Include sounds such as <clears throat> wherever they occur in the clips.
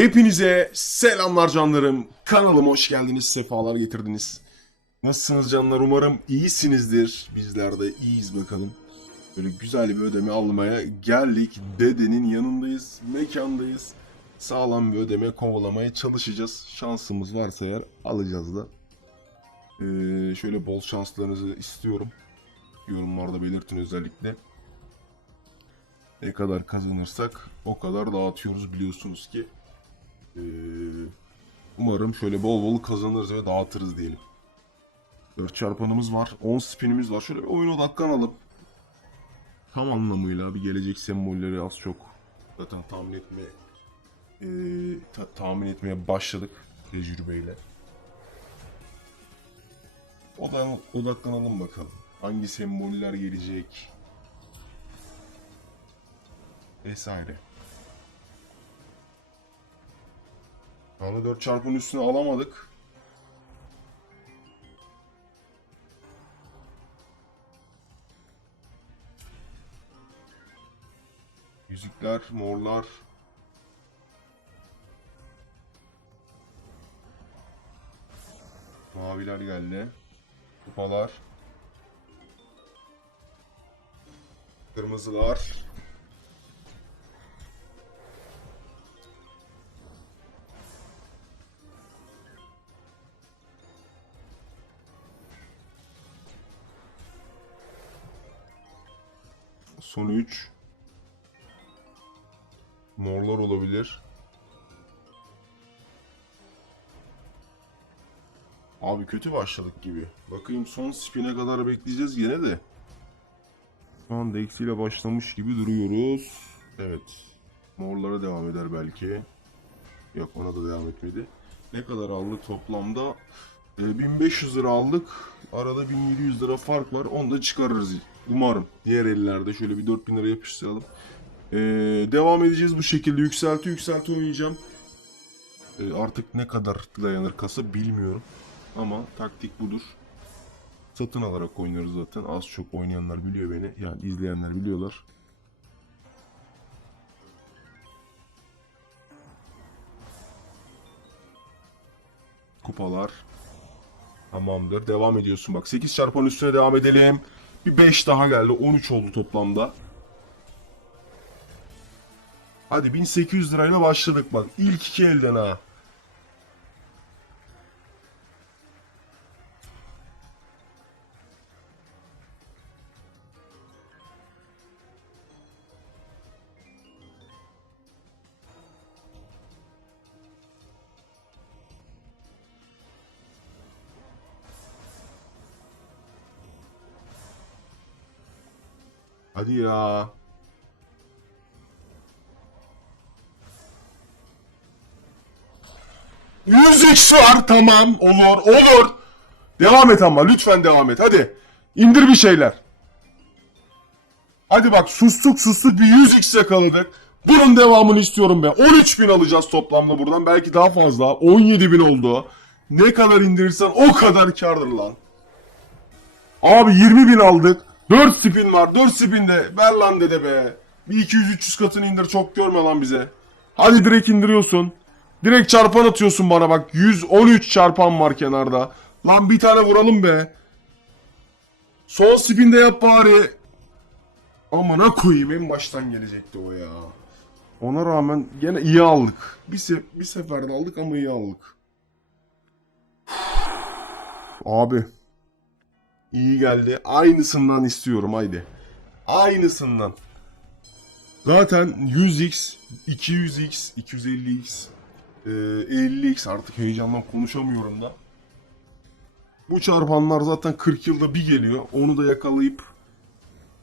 Hepinize selamlar canlarım. Kanalıma hoş geldiniz, sefalar getirdiniz. Nasılsınız canlar? Umarım iyisinizdir. Bizler de iyiyiz bakalım. Böyle güzel bir ödeme almaya geldik. Dedenin yanındayız, mekandayız. Sağlam bir ödeme kovalamaya çalışacağız. Şansımız varsa eğer alacağız da. Ee, şöyle bol şanslarınızı istiyorum. Yorumlarda belirtin özellikle. Ne kadar kazanırsak o kadar dağıtıyoruz biliyorsunuz ki. Ee, umarım şöyle bol bol kazanırız ve dağıtırız diyelim. 4 çarpanımız var. 10 spinimiz var. Şöyle bir oyun odaklanalım. Tam anlamıyla bir gelecek sembolleri az çok zaten tahmin etme ee, ta- tahmin etmeye başladık tecrübeyle. Odan, odaklanalım bakalım. Hangi semboller gelecek? Vesaire. Anda 4 çarpının üstüne alamadık. Yüzükler, morlar. Maviler geldi. Kupalar. Kırmızılar. Son 3. Morlar olabilir. Abi kötü başladık gibi. Bakayım son spin'e kadar bekleyeceğiz gene de. Şu anda eksiyle başlamış gibi duruyoruz. Evet. Morlara devam eder belki. Yok ona da devam etmedi. Ne kadar aldık toplamda? E, 1500 lira aldık. Arada 1700 lira fark var. Onu da çıkarırız umarım. Diğer ellerde şöyle bir 4000 lira yapıştıralım. E, devam edeceğiz bu şekilde. Yükselti yükselti oynayacağım. E, artık ne kadar dayanır kasa bilmiyorum. Ama taktik budur. Satın alarak oynuyoruz zaten. Az çok oynayanlar biliyor beni. Yani izleyenler biliyorlar. Kupalar. Tamamdır. Devam ediyorsun. Bak 8 çarpan üstüne devam edelim. Bir 5 daha geldi. 13 oldu toplamda. Hadi 1800 lirayla başladık bak. İlk iki elden ha. Hadi ya. Yüz x var tamam olur olur. Devam et ama lütfen devam et hadi. İndir bir şeyler. Hadi bak sustuk sustuk bir 100x yakaladık. Bunun devamını istiyorum be. 13.000 alacağız toplamda buradan. Belki daha fazla. 17.000 oldu. Ne kadar indirirsen o kadar kardır lan. Abi 20.000 aldık. 4 spin var. 4 spin de ver lan dede be. Bir 200-300 katını indir çok görme lan bize. Hadi direkt indiriyorsun. Direkt çarpan atıyorsun bana bak. 113 çarpan var kenarda. Lan bir tane vuralım be. Son spin de yap bari. Amına koyayım en baştan gelecekti o ya. Ona rağmen gene iyi aldık. Bir, se bir seferde aldık ama iyi aldık. Abi. İyi geldi. Aynısından istiyorum haydi. Aynısından. Zaten 100x, 200x, 250x, e, 50x artık heyecandan konuşamıyorum da. Bu çarpanlar zaten 40 yılda bir geliyor. Onu da yakalayıp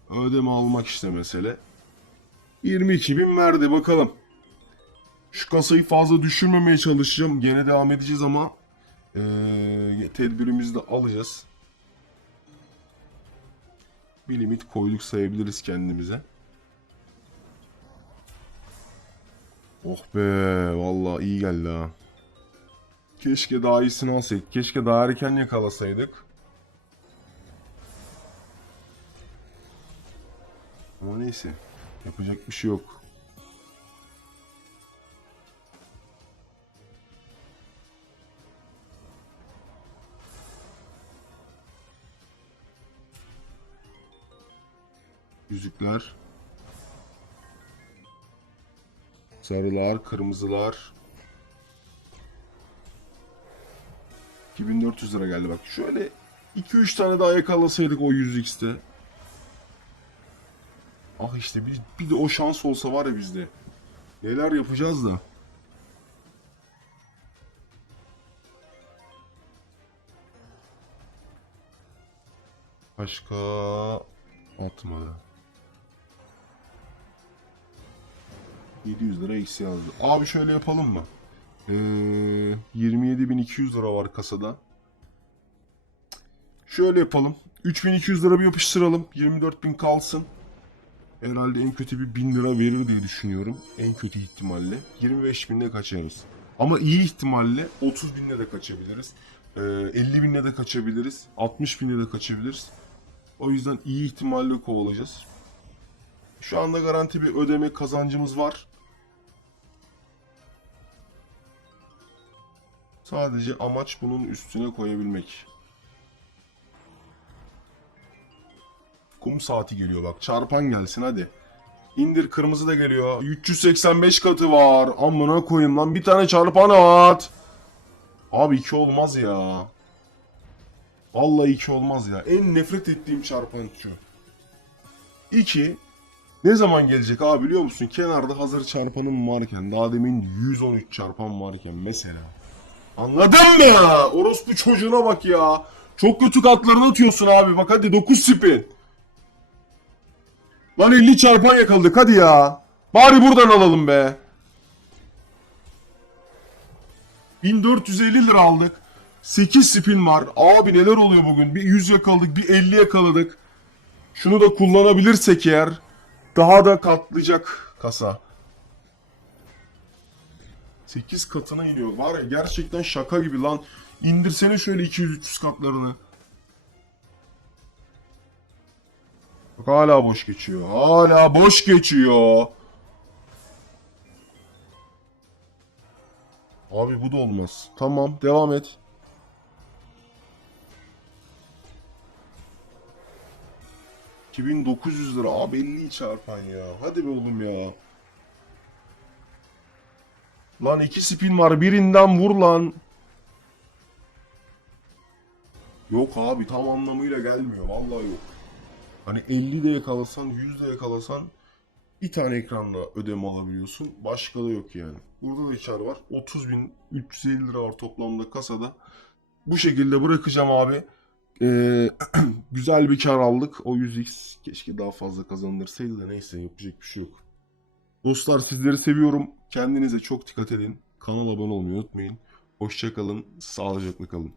ödeme almak işte mesele. 22 bin verdi bakalım. Şu kasayı fazla düşürmemeye çalışacağım. Gene devam edeceğiz ama e, tedbirimizi de alacağız. Bir limit koyduk sayabiliriz kendimize. Oh be vallahi iyi geldi ha. Keşke daha iyisini alsaydık. Keşke daha erken yakalasaydık. Ama neyse. Yapacak bir şey yok. Yüzükler. Sarılar, kırmızılar. 2400 lira geldi bak. Şöyle 2-3 tane daha yakalasaydık o 100x'te. Ah işte bir, bir de o şans olsa var ya bizde. Neler yapacağız da. Başka atmadı. 700 lira eksi yazdı. Abi şöyle yapalım mı? Ee, 27.200 lira var kasada. Şöyle yapalım. 3200 lira bir yapıştıralım. 24.000 kalsın. Herhalde en kötü bir 1000 lira verir diye düşünüyorum. En kötü ihtimalle. 25.000'le kaçarız. Ama iyi ihtimalle 30 binle de kaçabiliriz. Ee, 50 binle de kaçabiliriz. 60 binle de kaçabiliriz. O yüzden iyi ihtimalle kovalayacağız. Şu anda garanti bir ödeme kazancımız var. Sadece amaç bunun üstüne koyabilmek. Kum saati geliyor bak. Çarpan gelsin hadi. İndir kırmızı da geliyor. 385 katı var. Amına koyayım lan bir tane çarpan at. Abi iki olmaz ya. Vallahi iki olmaz ya. En nefret ettiğim çarpan şu. İki. Ne zaman gelecek abi biliyor musun? Kenarda hazır çarpanım varken. Daha demin 113 çarpan varken mesela. Anladın mı ya? Orospu çocuğuna bak ya. Çok kötü katlarını atıyorsun abi. Bak hadi 9 spin. Lan 50 çarpan yakaladık hadi ya. Bari buradan alalım be. 1450 lira aldık. 8 spin var. Abi neler oluyor bugün? Bir 100 yakaladık, bir 50 yakaladık. Şunu da kullanabilirsek eğer daha da katlayacak kasa. 8 katına iniyor. Var ya gerçekten şaka gibi lan. İndirsene şöyle 200-300 katlarını. Bak hala boş geçiyor. Hala boş geçiyor. Abi bu da olmaz. Tamam devam et. ...2900 lira. Abi 50'yi çarpan ya. Hadi be oğlum ya. Lan iki spin var. Birinden vur lan. Yok abi tam anlamıyla gelmiyor. Vallahi yok. Hani 50 de yakalasan, 100 de yakalasan bir tane ekranda ödeme alabiliyorsun. Başka da yok yani. Burada da kar var. 30.350 lira var toplamda kasada. Bu şekilde bırakacağım abi. Ee, <clears throat> güzel bir kar aldık. O 100x keşke daha fazla kazandırsaydı da neyse yapacak bir şey yok. Dostlar sizleri seviyorum. Kendinize çok dikkat edin. Kanala abone olmayı unutmayın. Hoşçakalın. Sağlıcakla kalın.